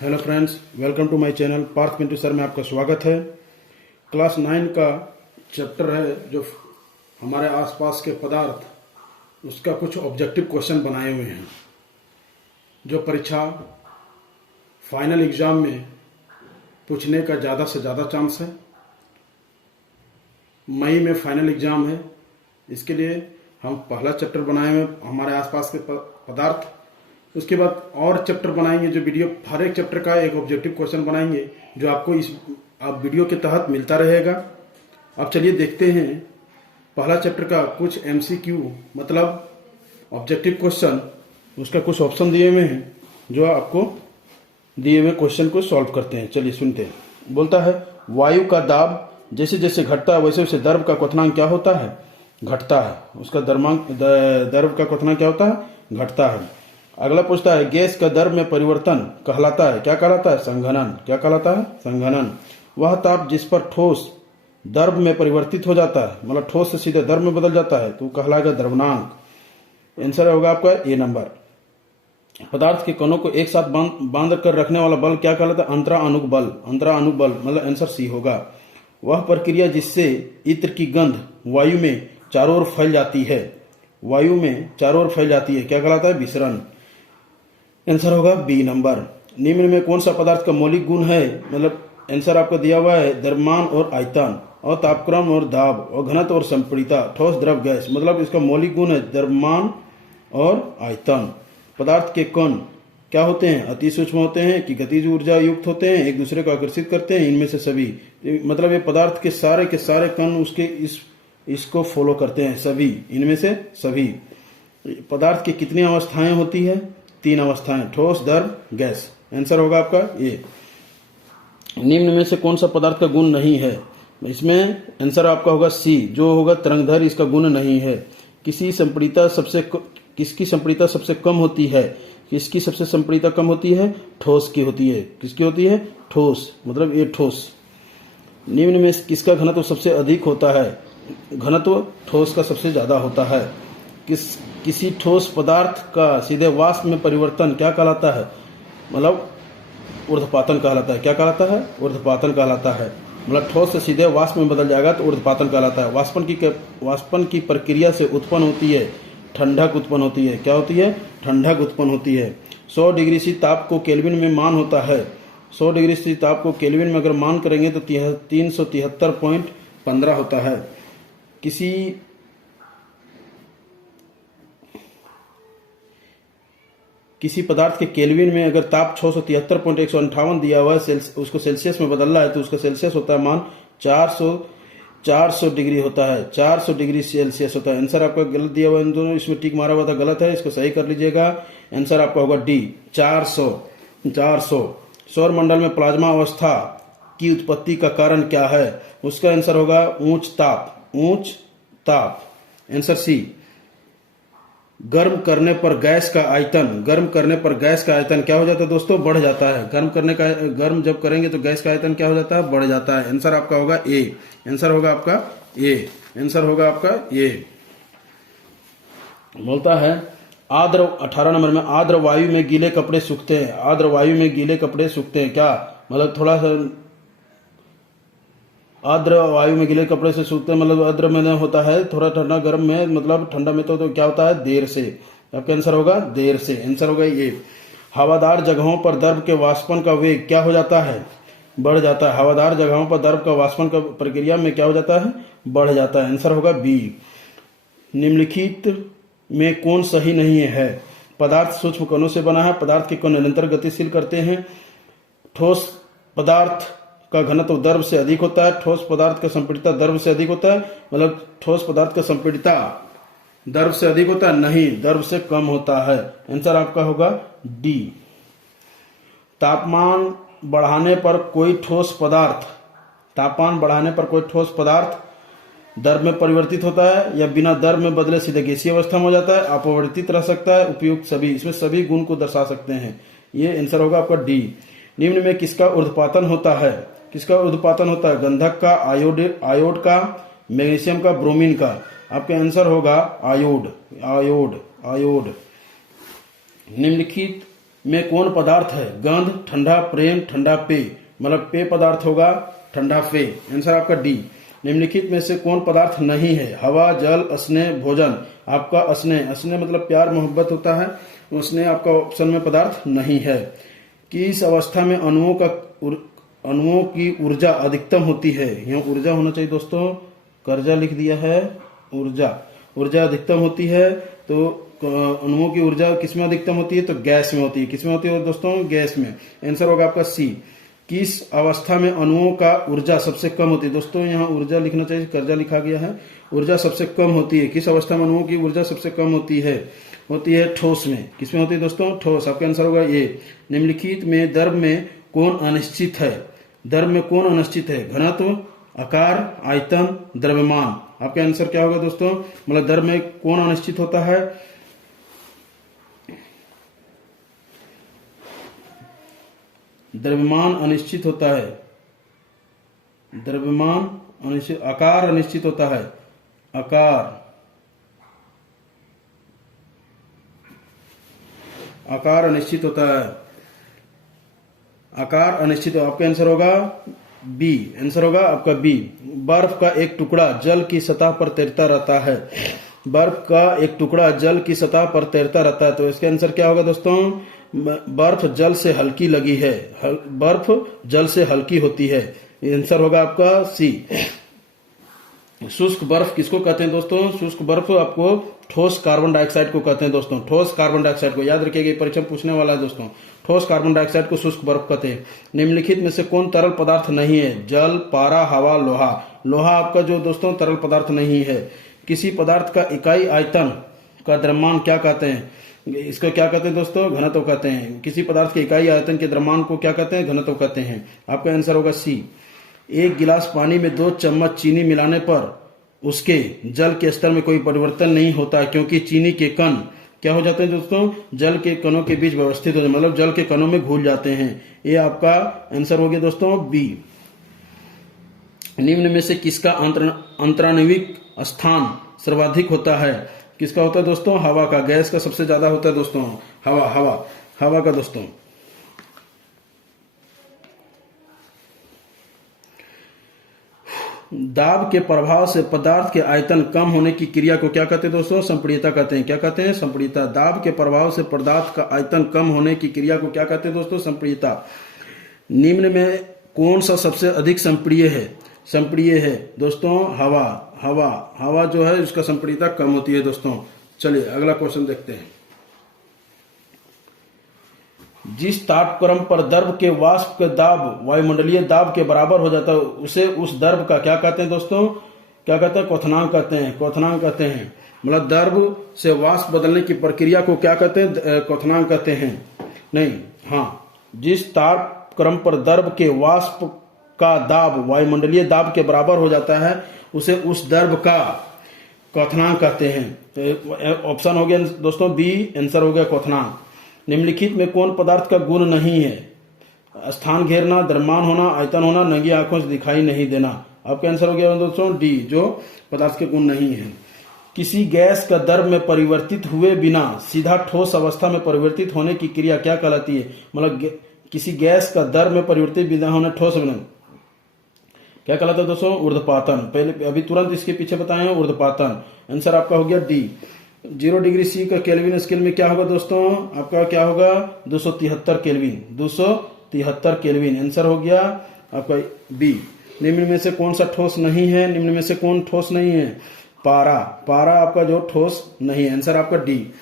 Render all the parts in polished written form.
Hello friends, welcome to my channel Parth Pintu sir में आपका स्वागत है। क्लास 9 का चैप्टर है जो हमारे आसपास के पदार्थ, उसका कुछ ऑब्जेक्टिव क्वेश्चन बनाए हुए हैं जो परीक्षा फाइनल एग्जाम में पूछने का ज़्यादा से ज़्यादा चांस है। मई में फाइनल एग्जाम है, इसके लिए हम पहला चैप्टर बनाए हुए हमारे आसपास के पदार्थ। उसके बाद और चैप्टर बनाएंगे जो वीडियो, हर एक चैप्टर का एक ऑब्जेक्टिव क्वेश्चन बनाएंगे जो आपको इस वीडियो के तहत मिलता रहेगा। अब चलिए देखते हैं पहला चैप्टर का कुछ MCQ मतलब ऑब्जेक्टिव क्वेश्चन, उसका कुछ ऑप्शन दिए हुए हैं जो आपको दिए हुए क्वेश्चन को सॉल्व करते हैं। चलिए सुनते हैं। बोलता है वायु का दाब जैसे जैसे घटता है वैसे वैसे द्रव का क्वथनांक क्या होता है? घटता है। उसका द्रव का क्वथनांक क्या होता है? घटता है। अगला पूछता है गैस का द्रव में परिवर्तन कहलाता है, क्या कहलाता है? संघनन। क्या कहलाता है? संघनन। वह ताप जिस पर ठोस द्रव में परिवर्तित हो जाता है, मतलब ठोस से सीधे द्रव में बदल जाता है, तो कहलाएगा द्रवनांक। आंसर होगा आपका ए नंबर। पदार्थ के कणों को एक साथ बांध कर रखने वाला बल क्या कहलाता है? अंतराअणुक बल। अंतराअणुक बल मतलब आंसर सी होगा। वह प्रक्रिया जिससे इत्र की गंध वायु में चारों ओर फैल जाती है, वायु में चारों ओर फैल जाती है, क्या कहलाता है? विसरण। आंसर होगा बी नंबर। निम्न में कौन सा पदार्थ का मौलिक गुण है? मतलब आंसर आपको दिया हुआ है द्रव्यमान और आयतन और तापक्रम और दाब और घनत्व और संपीड़िता, ठोस द्रव गैस, मतलब इसका मौलिक गुण है द्रव्यमान और आयतन। पदार्थ के कण क्या होते हैं? अति सूक्ष्म होते हैं कि गतिज ऊर्जा युक्त होते हैं, एक दूसरे को आकर्षित करते हैं, इनमें से सभी, मतलब ये पदार्थ के सारे कण उसके इसको फॉलो करते हैं, सभी, इनमें से सभी। पदार्थ की कितनी अवस्थाएं होती है? 3 अवस्थाएं, ठोस द्रव गैस। आंसर होगा आपका ए। निम्न में से कौन सा पदार्थ का गुण नहीं है? इसमें आंसर आपका होगा सी, जो होगा तरंगधर, इसका गुण नहीं है। किसकी संपीड़िता सबसे कम होती है? किसकी सबसे संपीड़िता कम होती है? ठोस की होती है। किसकी होती है? ठोस, मतलब ये ठोस। निम्न में किसका घनत्व सबसे अधिक होता है? घनत्व ठोस का सबसे ज्यादा होता है। किसी ठोस पदार्थ का सीधे वाष्प में परिवर्तन क्या कहलाता है? मतलब ऊर्ध्वपातन कहलाता है। क्या कहलाता है? ऊर्ध्वपातन कहलाता है। मतलब ठोस से सीधे वाष्प में बदल जाएगा तो ऊर्ध्वपातन कहलाता है। वाष्पन की प्रक्रिया से उत्पन्न होती है ठंडक उत्पन्न होती है। क्या होती है? ठंडक उत्पन्न होती है। 100 डिग्री सी ताप को केल्विन में मान होता है। 100 डिग्री सी ताप को केल्विन में अगर मान करेंगे तो 373.15 होता है। किसी पदार्थ के केल्विन में अगर ताप 673.158 दिया हुआ है, उसको सेल्सियस में बदलना है तो उसका सेल्सियस होता है मान 400 डिग्री होता है, 400 डिग्री सेल्सियस होता है। आंसर आपका गलत दिया हुआ है, इन दोनों इसमें टिक मारा हुआ था, गलत है, इसको सही कर लीजिएगा। आंसर आपका होगा डी, 400। सौर मंडल में प्लाज्मा अवस्था की उत्पत्ति का कारण क्या है? उसका आंसर होगा उच्च ताप। Answer C. गर्म करने पर गैस का आयतन क्या हो जाता है दोस्तों? बढ़ जाता है। गर्म जब करेंगे तो गैस का आयतन क्या हो जाता है? बढ़ जाता है। आंसर आपका होगा ए। आंसर होगा आपका ए। बोलता है आर्द्र 18 नंबर में, आर्द्र वायु में गीले कपड़े सूखते हैं। आर्द्र वायु में गीले कपड़े सूखते हैं, क्या मतलब? थोड़ा सा आर्द्र वायु में गीले कपड़े से सूखते हैं, मतलब आर्द्र में होता है थोड़ा ठंडा, गर्म में मतलब ठंडा में तो क्या होता है? देर से। आपका आंसर होगा देर से। आंसर होगा ये। हवादार जगहों पर द्रव के वाष्पन का वेग क्या हो जाता है? बढ़ जाता है। हवादार जगहों पर द्रव का वाष्पन का प्रक्रिया में क्या हो जाता है? बढ़ जाता है। आंसर होगा बी। निम्नलिखित में कौन सही नहीं है? पदार्थ सूक्ष्म कणों से बना है। पदार्थ के कण निरंतर गतिशील करते हैं। ठोस पदार्थ का घनत्व द्रव से अधिक होता है। ठोस पदार्थ का संपीड़िता द्रव से अधिक होता है, मतलब ठोस पदार्थ का संपीड़िता द्रव से अधिक होता है? नहीं, द्रव से कम होता है। आंसर आपका होगा डी। तापमान बढ़ाने पर कोई ठोस पदार्थ द्रव में परिवर्तित होता है या बिना द्रव में बदले सीधे गैसीय अवस्था में हो जाता है, अपरिवर्तित रह सकता है, उपयुक्त सभी, इसमें सभी गुण को दर्शा सकते हैं। ये आंसर होगा आपका डी। निम्न में किसका ऊर्ध्वपातन होता है? गंधक का, आयोड का, मैग्नीशियम का, ब्रोमीन का। आपका आंसर होगा आयोड। निम्नलिखित में कौन पदार्थ है? गंध, ठंडा, प्रेम, ठंडा पेय। मतलब पेय पदार्थ होगा ठंडा पेय। आंसर आपका डी। निम्नलिखित में से कौन पदार्थ नहीं है? हवा, जल, स्नेह, भोजन। आपका स्नेह, स्नेह मतलब प्यार मोहब्बत होता है, स्नेह आपका ऑप्शन में पदार्थ नहीं है। किस अवस्था में अणुओं की ऊर्जा अधिकतम होती है? यहाँ ऊर्जा होना चाहिए दोस्तों, कर्जा लिख दिया है, ऊर्जा अधिकतम होती है। तो अणुओं की ऊर्जा किसमें अधिकतम होती है? तो गैस में होती है। किसमें होती है दोस्तों? गैस में। आंसर होगा आपका सी। किस अवस्था में अणुओं का ऊर्जा सबसे कम होती है? दोस्तों यहाँ ऊर्जा लिखना चाहिए, कर्जा लिखा गया है। ऊर्जा सबसे कम होती है। किस अवस्था में अणुओं की ऊर्जा सबसे कम होती है? ठोस में। किसमें होती है दोस्तों? ठोस। आपका आंसर होगा ये। निम्नलिखित में द्रव में कौन अनिश्चित है? द्रव में कौन अनिश्चित है? घनत्व, आकार, आयतन, द्रव्यमान। आपका आंसर क्या होगा दोस्तों? मतलब द्रव में कौन अनिश्चित होता है? द्रव्यमान अनिश्चित होता है। द्रव्यमान अनिश्चित, आकार अनिश्चित होता है। आकार अनिश्चित होता है। आकार अनिश्चित। आपका आंसर होगा बी। आंसर होगा आपका बी। बर्फ का एक टुकड़ा जल की सतह पर तैरता रहता है। बर्फ का एक टुकड़ा जल की सतह पर तैरता रहता है। तो इसका आंसर क्या होगा दोस्तों? बर्फ जल से हल्की लगी है। बर्फ जल से हल्की होती है। आंसर होगा आपका सी। शुष्क बर्फ किसको कहते हैं दोस्तों? शुष्क बर्फ आपको ठोस कार्बन डाइऑक्साइड को कहते हैं दोस्तों। ठोस कार्बन डाइऑक्साइड को याद रखिएगा, परीक्षा पूछने वाला है दोस्तों। ठोस कार्बन डाइऑक्साइड को शुष्क बर्फ कहते हैं। निम्नलिखित में से कौन तरल पदार्थ नहीं है? जल, पारा, हवा, लोहा। लोहा आपका जो दोस्तों तरल पदार्थ नहीं है। किसी पदार्थ का इकाई आयतन का द्रव्यमान क्या कहते हैं? इसको क्या कहते हैं दोस्तों? घनत्व कहते हैं। किसी पदार्थ के इकाई आयतन के द्रव्यमान को क्या कहते हैं? घनत्व कहते हैं। आपका आंसर होगा सी। एक गिलास पानी में 2 चम्मच चीनी मिलाने पर उसके जल के स्तर में कोई परिवर्तन नहीं होता, क्योंकि चीनी के कण क्या हो जाते हैं दोस्तों? जल के कणों के बीच व्यवस्थित हो जाते हैं, मतलब जल के कणों में घुल जाते हैं। ये आपका आंसर हो गया दोस्तों बी। निम्न में से किसका अंतराणविक स्थान सर्वाधिक होता है? किसका होता है दोस्तों? हवा का। गैस का सबसे ज्यादा होता है दोस्तों हवा का दोस्तों। दाब के प्रभाव से पदार्थ के आयतन कम होने की क्रिया को क्या कहते हैं दोस्तों? संपीड़िता कहते हैं। क्या कहते हैं? संपीड़िता। दाब के प्रभाव से पदार्थ का आयतन कम होने की क्रिया को क्या कहते हैं दोस्तों? संपीड़िता। निम्न में कौन सा सबसे अधिक संपीड़िय है? संपीड़िय है दोस्तों हवा जो है उसका संपीड़िता कम होती है दोस्तों। चलिए अगला क्वेश्चन देखते हैं। जिस तापक्रम पर द्रव के वाष्प का दाब वायुमंडलीय दाब के बराबर हो जाता है उसे उस द्रव का क्या कहते हैं दोस्तों? क्या कहते हैं? क्वथनांक कहते हैं। मतलब द्रव से वाष्प बदलने की प्रक्रिया को क्या कहते हैं? क्वथनांक कहते हैं। नहीं, हाँ, जिस तापक्रम पर द्रव के वाष्प का दाब वायुमंडलीय दाब के बराबर हो जाता है उसे उस द्रव का क्वथनांक कहते हैं। तो ऑप्शन हो गया दोस्तों बी। आंसर हो गया क्वथनांक। निम्नलिखित में कौन पदार्थ का गुण नहीं है? स्थान घेरना, द्रव्यमान होना, आयतन होना, नंगी आंखों से दिखाई नहीं देना। आपका आंसर हो गया दोस्तों डी, जो पदार्थ के गुण नहीं है। किसी गैस का द्रव में परिवर्तित हुए बिना सीधा ठोस अवस्था में परिवर्तित होने की क्रिया क्या कहलाती है? मतलब किसी गैस का द्रव में परिवर्तित बिना होने ठोस बना क्या कहलाता है दोस्तों? ऊर्ध्वपातन। पहले अभी तुरंत इसके पीछे बताए हैं ऊर्ध्वपातन। आंसर आपका हो गया डी। 0 डिग्री सी का केल्विन स्केल में क्या होगा दोस्तों? आपका क्या होगा? 273 केल्विन। 273 केल्विन। आंसर हो गया आपका बी। निम्न में से कौन सा ठोस नहीं है? निम्न में से कौन ठोस नहीं है? पारा आपका जो ठोस नहीं है। आंसर आपका डी।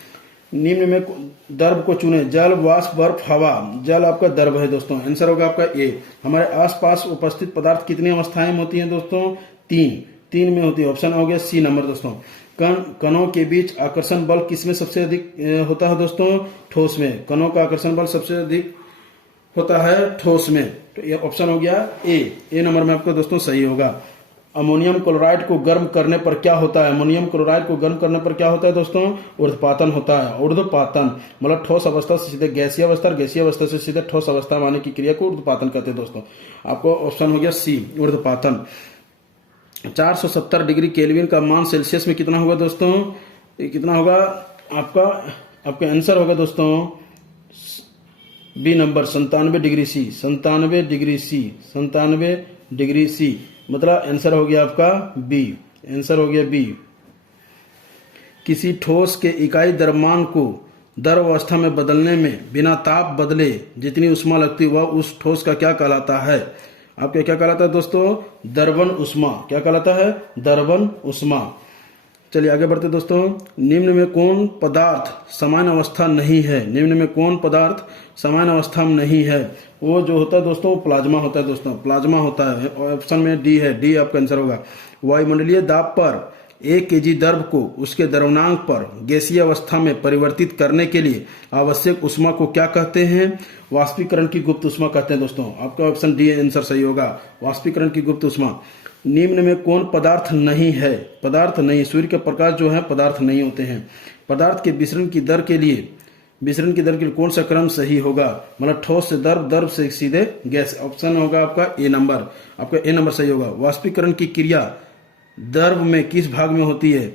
निम्न में द्रव को चुने। जल, वाष्प, बर्फ, हवा। जल आपका द्रव है दोस्तों। आंसर होगा आपका ए। हमारे आसपास उपस्थित पदार्थ कितनी अवस्थाएं में होती हैं दोस्तों? 3 में होती है। ऑप्शन हो गया सी नंबर दोस्तों। कणों के बीच आकर्षण बल किसमें सबसे अधिक होता है दोस्तों? ठोस में। कणों का आकर्षण बल सबसे अधिक होता है ठोस में। तो ये ऑप्शन हो गया ए नंबर में आपका दोस्तों सही होगा। अमोनियम क्लोराइड को गर्म करने पर क्या होता है? अमोनियम क्लोराइड को गर्म करने पर क्या होता है दोस्तों? ऊर्ध्वपातन होता है। ऊर्ध्वपातन मतलब ठोस अवस्था से सीधे गैसीय अवस्था, गैसीय अवस्था से सीधे ठोस अवस्था में आने की क्रिया को ऊर्ध्वपातन कहते हैं दोस्तों। आपको ऑप्शन हो गया सी, ऊर्ध्वपातन। 470 डिग्री केल्विन का मान सेल्सियस में कितना होगा दोस्तों? कितना होगा? आपका आंसर होगा दोस्तों B number 97 degree C, 97 degree C मतलब आंसर हो गया आपका बी, आंसर हो गया बी। किसी ठोस के इकाई द्रव्यमान को द्रव अवस्था में बदलने में बिना ताप बदले जितनी उष्मा लगती है वह उस ठोस का क्या कहलाता है? आपका क्या कहलाता है दोस्तों? द्रवण उष्मा। क्या कहलाता है? द्रवण उष्मा। चलिए आगे बढ़ते दोस्तों। निम्न में कौन पदार्थ समान अवस्था नहीं है? निम्न में कौन पदार्थ समान अवस्था में नहीं है? वो जो होता है दोस्तों प्लाज्मा होता है दोस्तों, प्लाज्मा होता है। ऑप्शन में डी है, डी आपका आंसर होगा। वायुमंडलीय दाब पर 1 kg द्रव को उसके द्रवणांक पर गैसीय अवस्था में परिवर्तित करने के लिए आवश्यक उष्मा को क्या कहते हैं? वाष्पीकरण की गुप्त उष्मा कहते हैं दोस्तों। आपका ऑप्शन डी आंसर सही होगा, वाष्पीकरण की गुप्त उष्मा। निम्न में कौन पदार्थ नहीं है? पदार्थ नहीं, सूर्य का प्रकाश जो है पदार्थ नहीं होते हैं। पदार्थ के विसरण की दर के लिए कौन सा क्रम सही होगा? मतलब ठोस से द्रव, द्रव से सीधे गैस। ऑप्शन होगा आपका ए नंबर, आपका ए नंबर सही होगा। वाष्पीकरण की क्रिया द्रव में किस भाग में होती है?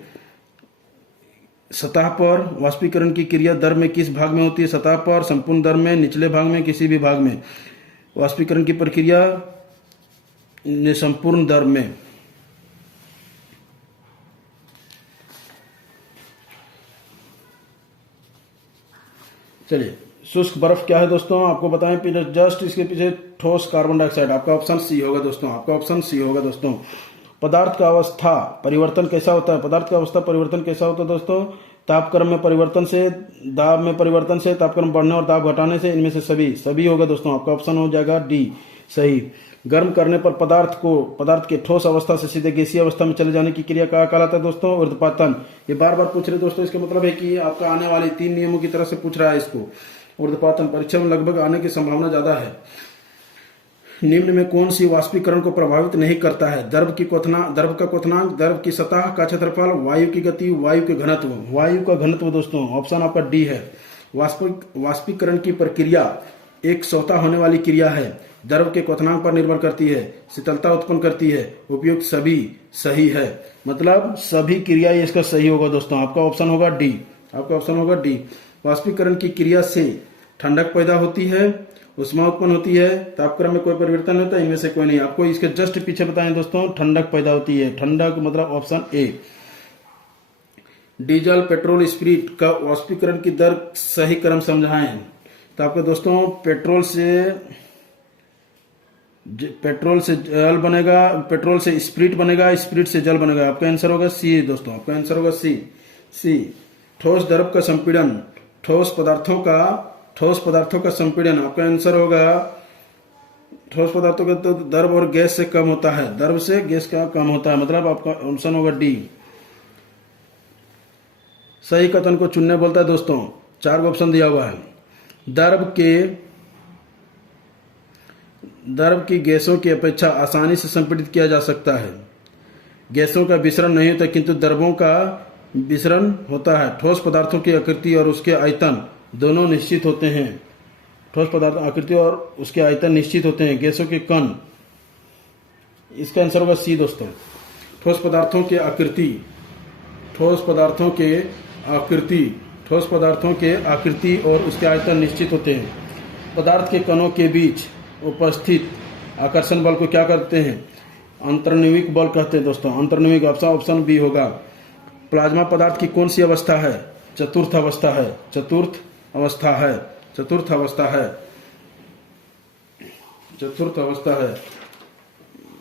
सतह पर। वाष्पीकरण की क्रिया द्रव में किस भाग में होती है? सतह पर, संपूर्ण द्रव में, निचले भाग में, किसी भी भाग में। वाष्पीकरण की प्रक्रिया संपूर्ण द्रव में। चलिए शुष्क बर्फ क्या है दोस्तों? आपको बताएं पीछे, जस्ट इसके पीछे ठोस कार्बन डाइऑक्साइड। आपका ऑप्शन सी होगा दोस्तों, आपका ऑप्शन सी होगा दोस्तों। पदार्थ का अवस्था परिवर्तन कैसा होता है? पदार्थ का अवस्था परिवर्तन कैसा होता है दोस्तों? तापक्रम में परिवर्तन से, दाब में परिवर्तन से, तापक्रम बढ़ने और दाब घटाने से, इनमें से सभी होगा दोस्तों। आपका ऑप्शन हो जाएगा डी सही। गर्म करने पर पदार्थ के ठोस अवस्था से सीधे गैसीय अवस्था में चले जाने की क्रिया का कहलाता है दोस्तों? ऊर्ध्वपातन। ये बार बार पूछ रहे दोस्तों, इसका मतलब है कि आपका आने वाले 3 नियमों की तरह से पूछ रहा है इसको। ऊर्ध्वपातन परीक्षा में लगभग आने की संभावना ज्यादा है। निम्न में कौन सी वाष्पीकरण को प्रभावित नहीं करता है? द्रव का क्वथनांक, द्रव की सतह का क्षेत्रफल, वायु की गति, वायु के घनत्व। वायु का घनत्व दोस्तों, ऑप्शन आपका डी है। वाष्पीकरण की प्रक्रिया एक स्वतः होने वाली क्रिया है, द्रव के क्वथनांक पर निर्भर करती है, शीतलता उत्पन्न करती है। उपयुक्त सभी सही है, मतलब सभी क्रिया इसका सही होगा दोस्तों। आपका ऑप्शन होगा डी, आपका ऑप्शन होगा डी। वाष्पीकरण की क्रिया से ठंडक पैदा होती है, उष्मा उत्पन्न होती है, तापक्रम में कोई परिवर्तन नहीं होता, इनमें से कोई नहीं। आपको इसके जस्ट पीछे बताएं दोस्तों, ठंडक पैदा होती है। ठंडक मतलब option A. Diesel, petrol, spirit का वाष्पीकरण की दर सही क्रम समझाएं। तो आपके दोस्तों पेट्रोल से जल बनेगा, पेट्रोल से स्पिरिट बनेगा, स्पिरिट से जल बनेगा। आपका आंसर होगा सी दोस्तों, आपका आंसर होगा सी। ठोस द्रव का संपीड़न, ठोस पदार्थों का संपीड़न। आपका आंसर होगा ठोस पदार्थों का तो द्रव और गैस से कम होता है, द्रव से गैस का कम होता है, मतलब आपका ऑप्शन होगा डी। सही कथन को चुनने बोलता है दोस्तों, 4 ऑप्शन दिया हुआ है। द्रव की गैसों की अपेक्षा आसानी से संपीड़ित किया जा सकता है। गैसों का विसरण नहीं होता, किंतु द्रवों का विसरण होता है। ठोस पदार्थों की आकृति और उसके आयतन दोनों निश्चित होते हैं। ठोस पदार्थ आकृति और उसके आयतन निश्चित होते हैं। गैसों के कण, इसका आंसर होगा सी दोस्तों। ठोस पदार्थों के आकृति और उसके आयतन निश्चित होते हैं। पदार्थ के कणों के बीच उपस्थित आकर्षण बल को क्या कहते हैं? अंतर्निविक बल कहते हैं दोस्तों, अंतर्निविक। ऑप्शन बी होगा। प्लाज्मा पदार्थ की कौन सी अवस्था है? चतुर्थ अवस्था है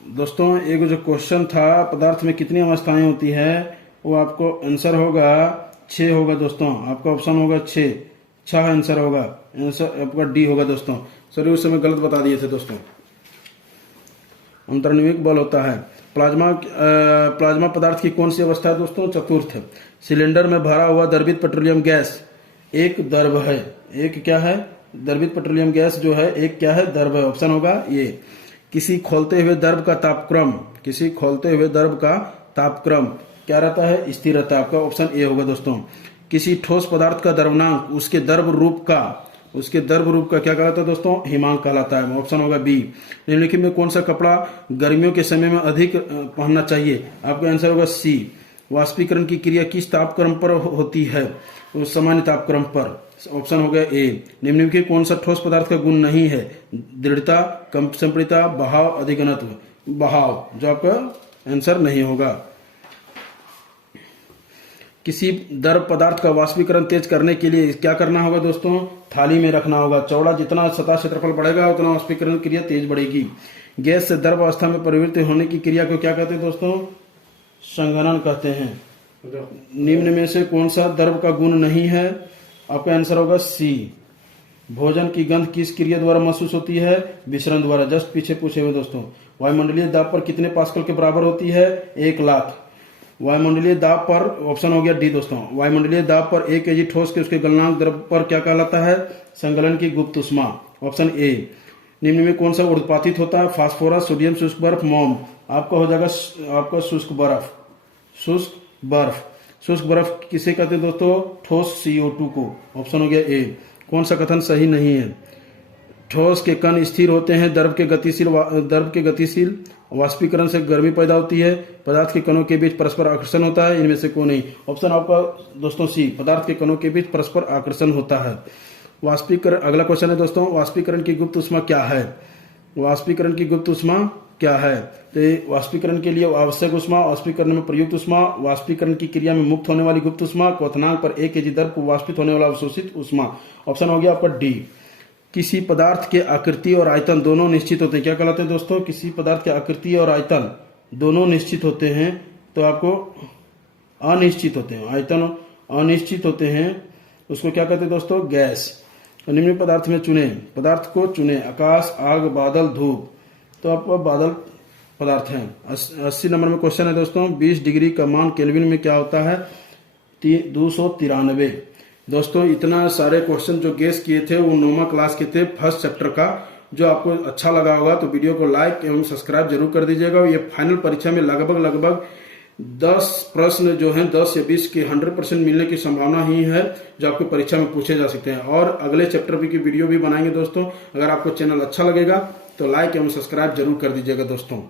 दोस्तों। एक जो क्वेश्चन था पदार्थ में कितनी अवस्थाएं होती है, वो आपको आंसर होगा 6 होगा दोस्तों। आपका ऑप्शन होगा 6 आंसर होगा, आंसर आपका डी होगा दोस्तों। सॉरी उस समय गलत बता दिए थे दोस्तों। अंतर्निविक बल होता है। प्लाज्मा पदार्थ की कौन सी अवस्था है दोस्तों? चतुर्थ। सिलेंडर में भरा हुआ द्रवित पेट्रोलियम गैस एक द्रव है। एक क्या है? द्रवित पेट्रोलियम गैस जो है एक क्या है? द्रव है। ऑप्शन होगा ये। किसी खोलते हुए द्रव का तापक्रम क्या रहता है? स्थिर रहता है। आपका ऑप्शन ए होगा दोस्तों। किसी ठोस पदार्थ का द्रव्यमान उसके द्रव रूप का क्या कहलाता है दोस्तों? हिमांक कहलाता है। ऑप्शन होगा बी। निम्नलिखित में कौन सा कपड़ा गर्मियों के समय में अधिक पहनना चाहिए? आपका आंसर होगा सी। वाष्पीकरण की क्रिया किस तापक्रम पर होती है? उस सामान्य तापक्रम पर। ऑप्शन हो गया ए। निम्नलिखित कौन सा ठोस पदार्थ का गुण नहीं है? दृढ़ता, कंपसंपरिता, बहाव, अधिघनत्व। बहाव जो आपका आंसर नहीं होगा। किसी द्रव पदार्थ का वाष्पीकरण तेज करने के लिए क्या करना होगा दोस्तों? थाली में रखना होगा। चौड़ा जितना सतह क्षेत्रफल बढ़ेगा उतना वाष्पीकरण क्रिया तेज बढ़ेगी। गैस से द्रव अवस्था में परिवर्तित होने की क्रिया को क्या कहते हैं दोस्तों? संघनन कहते हैं। निम्न में से कौन सा द्रव का गुण नहीं है? आपका आंसर होगा सी। भोजन की गंध किस क्रिया द्वारा महसूस होती है? विसरण द्वारा। जस्ट पीछे पूछे हुए दोस्तों। वायुमंडलीय दाब पर कितने पास्कल के बराबर होती है? 1 लाख। वायुमंडलीय दाब पर, ऑप्शन हो गया डी दोस्तों, वायुमंडलीय दाब पर 1 kg ठोस के उसके गलनांक द्रव पर क्या कहलाता है? संगलन की गुप्त उष्मा। Option A. निम्न में कौन सा ऊर्ध्वपातित होता है? फास्फोरस, सोडियम, शुष्क बर्फ, मोम। आपका हो जाएगा आपका शुष्क बर्फ। शुष्क बर्फ। शुष्क बर्फ किसे कहते हैं दोस्तों? ठोस CO2 को। ऑप्शन हो गया ए। कौन सा कथन सही नहीं है? ठोस के कण स्थिर होते हैं, द्रव के गतिशील वाष्पीकरण से गर्मी पैदा होती है, पदार्थ के कणों के बीच परस्पर आकर्षण होता है, इनमें से कौन नहीं? ऑप्शन आपका दोस्तों सी। पदार्थ के कणों के बीच परस्पर आकर्षण होता है। वाष्पीकरण, अगला क्वेश्चन है दोस्तों, वाष्पीकरण की गुप्त उष्मा क्या है? वाष्पीकरण की गुप्त उष्मा क्या है? तो वाष्पीकरण के लिए आवश्यक उष्मा, वाष्पीकरण में प्रयुक्त उष्मा, वाष्पीकरण की क्रिया में मुक्त होने वाली गुप्त उष्मा, क्वथनांक पर 1 kg द्रव को वाष्पित होने वाला अवशोषित उष्मा। ऑप्शन हो गया आपका डी। किसी पदार्थ के आकृति और आयतन दोनों निश्चित होते हैं, क्या कहलाते हैं दोस्तों? किसी पदार्थ के आकृति और आयतन दोनों निश्चित होते हैं तो आपको अनिश्चित होते हैं। आयतन अनिश्चित होते हैं, उसको क्या कहते हैं दोस्तों? गैस। निम्न पदार्थ में चुने, पदार्थ को चुने। आकाश, आग, बादल, धूप। तो आपको बादल पदार्थ है। 80 नंबर में क्वेश्चन है दोस्तों, 20 डिग्री का मान केल्विन में क्या होता है? 293। दोस्तों इतना सारे क्वेश्चन जो गेस किए थे वो 9वां क्लास के थे, फर्स्ट चैप्टर का। जो आपको अच्छा लगा होगा तो वीडियो को लाइक एवं सब्सक्राइब जरूर कर दीजिएगा। ये फाइनल परीक्षा में लगभग 10 प्रश्न जो हैं 10 या 20 के 100% मिलने की संभावना ही है, जो आपको परीक्षा में पूछे जा सकते हैं। और अगले चैप्टर की वीडियो भी बनाएंगे दोस्तों। अगर आपको चैनल अच्छा लगेगा तो लाइक एवं सब्सक्राइब जरूर कर दीजिएगा दोस्तों।